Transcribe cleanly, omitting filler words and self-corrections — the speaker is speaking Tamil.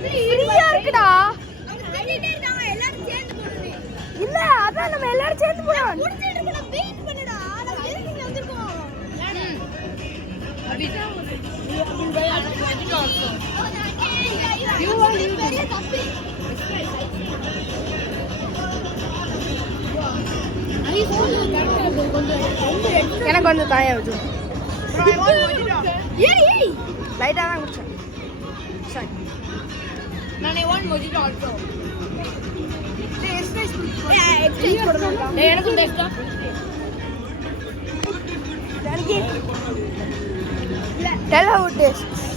ஃப்ரீயா இருக்குடா. இல்ல அதான் நம்ம எல்லாரும் சேர்ந்து போலாம். எனக்கு கொஞ்சம் தாயா வச்சு லைட்டா தான் குடிச்சேன். நானே ஒன் மொஜிட்டோ ஆல்சோ. எனக்கு டேஸ்டா Tell how it tastes.